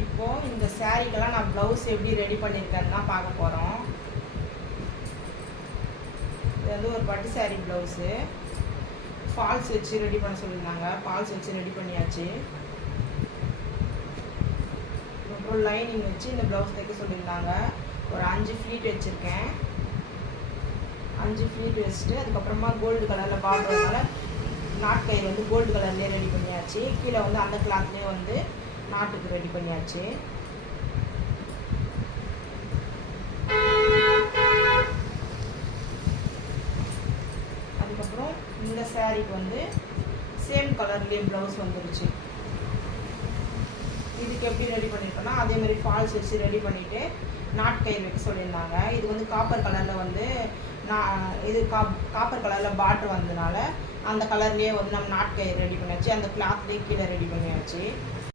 இப்போது இந்த சாரீக்கெல்லாம் நான் ப்ளவுஸ் எப்படி ரெடி பண்ணியிருக்கேன்னு தான் பார்க்க போகிறோம். இது வந்து ஒரு பட்டு சாரீ ப்ளவுஸு. ஃபால்ஸ் வச்சு ரெடி பண்ண சொல்லியிருந்தாங்க. ஃபால்ஸ் வச்சு ரெடி பண்ணியாச்சு. அப்புறம் லைனிங் வச்சு இந்த ப்ளவுஸ் தைக்க சொல்லியிருந்தாங்க. ஒரு 5 ஃப்ளீட் வச்சுருக்கேன். 5 ஃப்ளீட் வச்சுட்டு அதுக்கப்புறமா கோல்டு கலரில் பார்க்குறதுனால நாட்கயிறு வந்து கோல்டு கலர்லேயே ரெடி பண்ணியாச்சு. கீழே வந்து அந்த கிளாத்லேயே வந்து நாட்டுக்கு ரெடி பண்ணியாச்சு. அதுக்கப்புறம் இந்த சாரீக்கு வந்து சேம் கலர்லேயே ப்ளவுஸ் வந்துருச்சு. இதுக்கு எப்படி ரெடி பண்ணியிருக்கோன்னா அதேமாதிரி ஃபால்ஸ் வச்சு ரெடி பண்ணிவிட்டு நாட்கயிறு வைக்க சொல்லியிருந்தாங்க. இது வந்து காப்பர் கலரில் வந்து இது காப்பர் கலரில் பாட்ரு வந்ததுனால அந்த கலர்லேயே வந்து நம்ம நாட்கயிறு ரெடி பண்ணியாச்சு. அந்த கிளாத்லேயே கீழே ரெடி பண்ணியாச்சு.